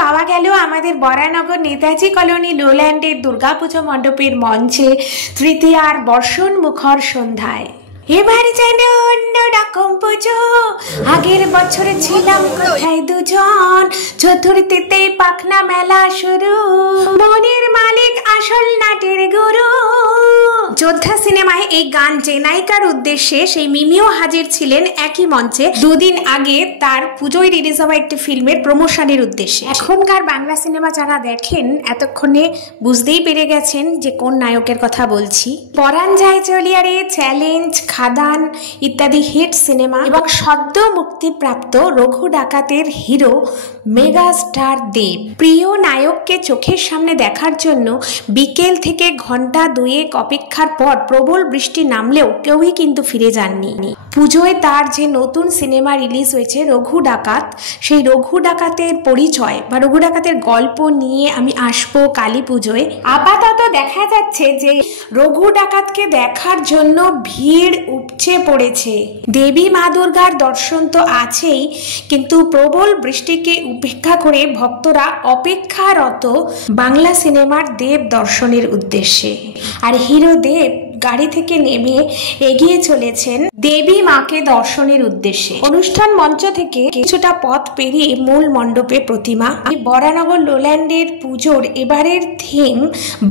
পাওয়া গেল আমাদের বরানগর নেতাজি কলোনি লোল্যান্ডের দুর্গাপুজো মণ্ডপের মঞ্চে তৃতীয়ার বর্ষণ মুখর সন্ধ্যায়। এবারে যেন অন্যরকম পুজো, আগের বছরে ছিলাম কোথায় দুজন, চতুর্থীতে পাখনা মেলা শুরু, মনের মালিক আসল নাটের গুরু। যোদ্ধা সিনেমায় এই গান যে নায়িকার উদ্দেশ্যে, সেই মিমিও হাজির ছিলেন একই মঞ্চে দুদিন আগে তার পুজোয় রিলিজ হওয়া একটি ফিল্মের প্রমোশনের উদ্দেশ্যে। এখনকার বাংলা সিনেমা যারা দেখেন এতক্ষণে বুঝতেই পেরে গেছেন যে কোন নায়কের কথা বলছি। পরাণ যায় চলিয়ারে, চ্যালেঞ্জ, খাদান ইত্যাদি হিট সিনেমা এবং সদ্য মুক্তিপ্রাপ্ত রঘু ডাকাতের হিরো মেগা স্টার দেব প্রিয় নায়ককে চোখের সামনে দেখার জন্য বিকেল থেকে ঘন্টা দুয়েক অপেক্ষার পর প্রবল বৃষ্টি নামলেও কেউই কিন্তু ফিরে যাননি। পুজোয় তার যে নতুন সিনেমা রিলিজ হয়েছে রঘু ডাকাত, সেই রঘু ডাকাতের পরিচয় বা রঘু ডাকাতের গল্প নিয়ে আমি আসবো কালী পুজোয়। আপাতত দেখা যাচ্ছে যে রঘু ডাকাতকে দেখার জন্য ভিড় উপচে পড়েছে। দেবী মা দুর্গার দর্শন তো আছেই, কিন্তু প্রবল বৃষ্টিকে উপেক্ষা করে ভক্তরা অপেক্ষারত বাংলা সিনেমার দেব দর্শনের উদ্দেশ্যে। আর হিরো দেব গাড়ি থেকে নেমে এগিয়ে চলেছেন দেবী মাকে দর্শনের উদ্দেশ্যে। অনুষ্ঠান মঞ্চ থেকে কিছুটা পথ পেরিয়ে মূল মণ্ডপে প্রতিমা। বরানগর লোল্যান্ডের পুজোর এবারের থিম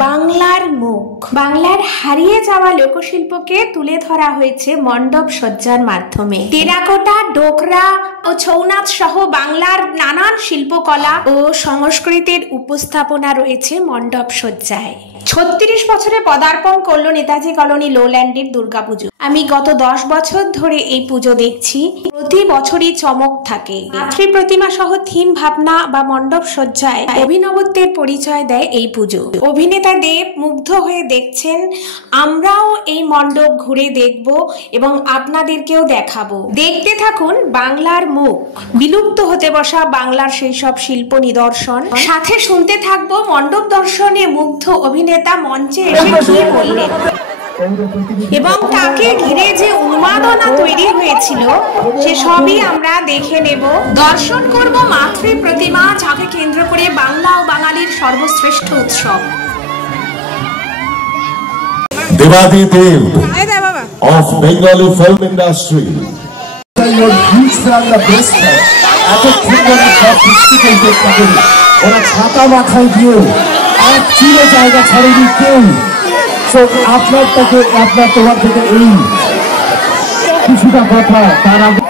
বাংলার মুখ। বাংলার হারিয়ে যাওয়া লোকশিল্পকে তুলে ধরা হয়েছে মণ্ডপ সজ্জার মাধ্যমে। টেরাকোটা, ডোকরা ও ছৌ নাচ সহ বাংলার নানান শিল্পকলা ও সংস্কৃতির উপস্থাপনা রয়েছে মণ্ডপ সজ্জায়। 36 বছরে পদার্পণ করলো নেতাজি কলোনি লোল্যান্ডের দুর্গাপুজো। আমি গত 10 বছর ধরে এই পুজো দেখছি। প্রতি বছরই চমক থাকে। মাতৃ প্রতিমা সহ থিম ভাবনা বা মণ্ডপ সজ্জায় অভিনবত্বের পরিচয় দেয় এই পুজো। অভিনেতা দেব মুগ্ধ হয়ে দেখছেন, আমরাও এই মণ্ডপ ঘুরে দেখব এবং আপনাদেরকেও দেখাবো। দেখতে থাকুন বাংলার মুখ, বিলুপ্ত হতে বসা বাংলার সেই সব শিল্প নিদর্শন। সাথে শুনতে থাকবো মণ্ডপ দর্শনে মুগ্ধ অভিনেতা মঞ্চে এসে কি বললেন এবং তাকে ঘিরে যে উন্মাদনা তৈরি হয়েছিল সে সবই আমরা দেখে নেব। দর্শন করব মাতৃ প্রতিমা, যাকে কেন্দ্র করে বাংলা ও বাঙালির সর্বশ্রেষ্ঠ উৎসব। দেবাদিদেব of Bengali film industry. এতক্ষণ ধরে সব দৃষ্টিকেই দেখতে করি, ওরা ছাতা মাথায় দিয়ে এক চিরে জায়গা ছাড়েনি কেউ। আপনার তোমার থেকে এই কিছুটা কথা তার আগে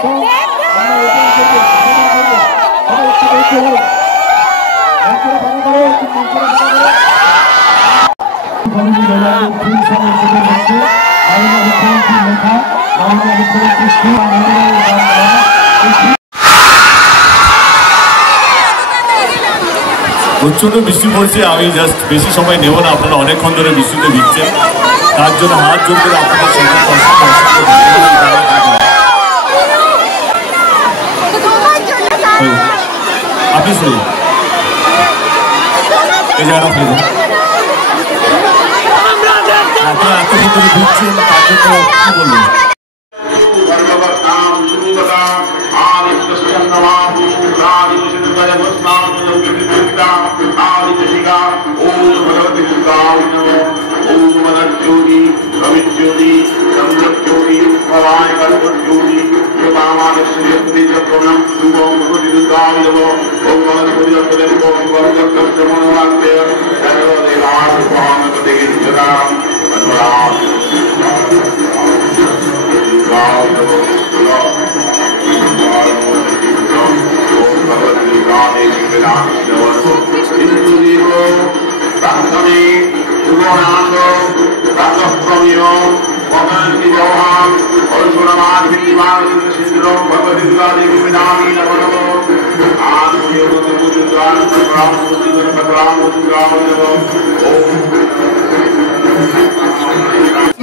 প্রচন্ড বৃষ্টি পড়ছে। আমি জাস্ট বেশি সময় নেব না, আপনারা অনেকক্ষণ ধরে বৃষ্টিতে ভিজছেন, তার জন্য হাত জোর করে আপনাদের সঙ্গে আপনি শুনুন এই জায়গাটা ফেলে দেন। আপনারা এতক্ষণ ধরে ভিজছেন, তার জন্য কি বলবেন?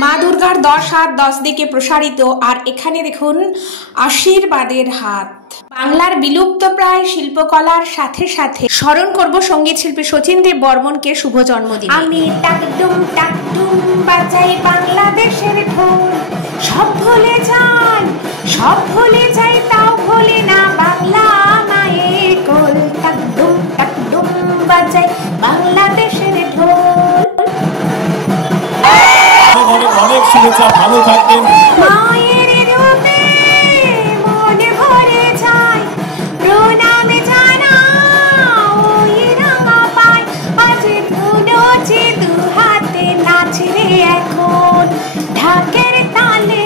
মা দুর্গার 10 হাত 10 দিকে প্রসারিত, আর এখানে দেখুন আশীর্বাদের হাত। বাংলার বিলুপ্ত প্রায় শিল্পকলার সাথে সাথে স্মরণ করব সঙ্গীত শিল্পী শচীন দেব বর্মনকে শুভ জন্মদিন। আমি টাকডুম টাকডুম বাজাই বাংলাদেশের ঢোল, সব ভুলে যাই, সব ভুলে যাই, তাও ভুলি না বাংলা মায়ের কোল। টাকডুম টাকডুম বাংলাদেশের ঢোল। অনেক অনেক শুভেচ্ছা, ভালো থাকবেন। মায়ের রূপে মনে ভরে যায়, প্রণামে জানাও ওই রাঙা পায়। আজ ধুনোচে দু হাতে নাচরে এখন, ঢাকের তালে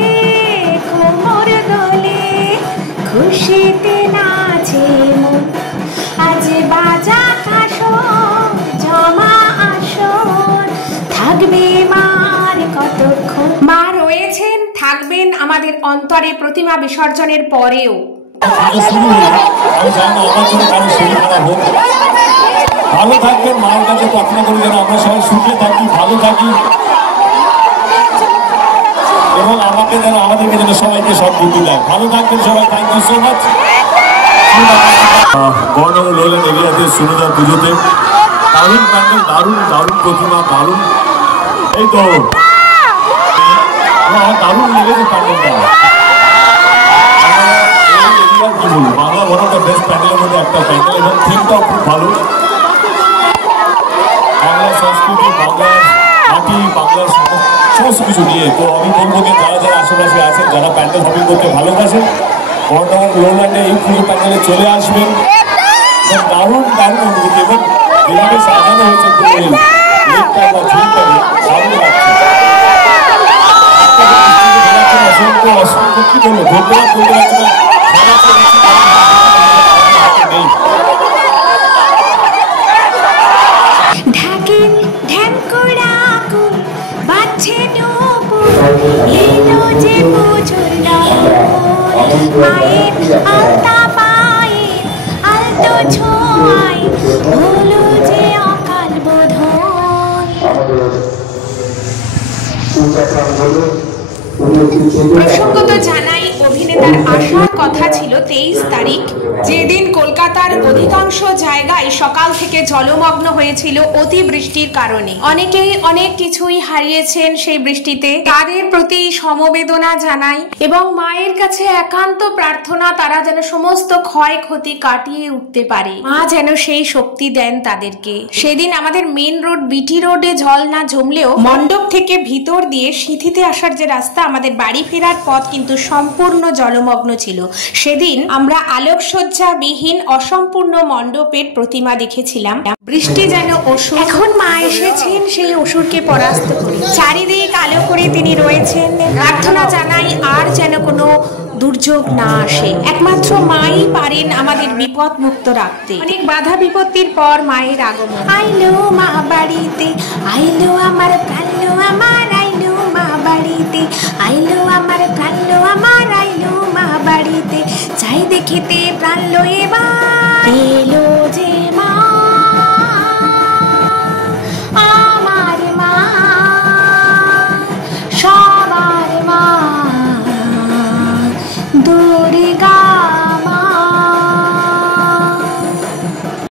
কোমর দোলে, খুশিতে নাচে মন। আজ বাজা কাসর জমা আসর, থাকবে মার কতক্ষণ। মা রয়েছেন, থাকবেন আমাদের অন্তরে প্রতিমা বিসর্জনের পরেও। আমি চাই না আমার জন্য কারো শরীর খারাপ হোক। ভালো থাকবেন, মায়ের কাছে প্রার্থনা করি যেন আমরা সবাই সুখে থাকি, ভালো থাকি, এবং আমাদেরকে যেন সবাইকে সব বুদ্ধি দেয়। ভালো থাকবেন সবাই, থ্যাংক ইউ সো মাচ। বর্ণগর লোল্যান্ড এরিয়াতে সুরদা পুজোতে দারুণ প্যান্ডেল, দারুণ দারুণ প্রতিমা, দারুণ। এই তো আমার দারুণ লেগেছে প্যান্ডেলটা। কি বলবো, Bangla one of the best প্যান্ডেলের মধ্যে একটা প্যান্ডেল, এবং থিমটাও খুব ভালো। বাংলা সংস্কৃতি, বাংলার মাটি, বাংলার সমস্ত কিছু নিয়ে। তো আমি বলবো যে যারা যারা আশেপাশে আছেন, যারা প্যান্ডেল শপিং করতে ভালোবাসেন, বর্ধমান লোল্যান্ডে এই পুজো প্যান্ডেলে চলে আসবেন। দারুণ দারুণ অনুভূতি, এবং যেভাবে সাজানো হয়েছে দারুণ লাগছে। অসংখ্য অসংখ্য কি বলবো, ধন্যবাদ করতে পারছি না। ঢাকের ঢ্যাঙ্কুড়া কুল বাজছে ডুবুর, এলো যে পুজোর রাহুল। মায়ের আলতা পায়ে আলতো ছোঁয়ায়, হলো যে অকাল বোধন। প্রসঙ্গত জানাই, অভিনেতার আসার কথা ছিল 23 তারিখ, যেদিন কলকাতার অধিকাংশ জায়গায় সকাল থেকে জলমগ্ন হয়েছিল অতিবৃষ্টির কারণে। অনেকেই অনেক কিছুই হারিয়েছেন সেই বৃষ্টিতে, তাদের প্রতি সমবেদনা জানাই, এবং মায়ের কাছে একান্ত প্রার্থনা তারা যেন সমস্ত ক্ষয়ক্ষতি কাটিয়ে উঠতে পারে, মা যেন সেই শক্তি দেন তাদেরকে। সেদিন আমাদের মেন রোড বিটি রোডে জল না জমলেও মণ্ডপ থেকে ভিতর দিয়ে সিঁথিতে আসার যে রাস্তা, আমাদের বাড়ি ফেরার পথ কিন্তু সম্পূর্ণ জলমগ্ন ছিল। সেদিন আমরা আলোকসজ্জা বিহীন অসম্পূর্ণ মণ্ডপের প্রতিমা দেখেছিলাম। বৃষ্টি যেন অসুর, এখন মা এসেছেন সেই অসুরকে পরাস্ত করে। চারিদিক আলো করে তিনি রয়েছেন। প্রার্থনা জানাই আর যেন কোনো দুর্যোগ না আসে। একমাত্র মাই পারেন আমাদের বিপদ মুক্ত রাখতে। অনেক বাধা বিপত্তির পর মায়ের আগমন। আইলো মা বাড়িতে, আইলো আমার প্রাণ আমার, আইলো মা বাড়িতে, আইলো আমার প্রাণ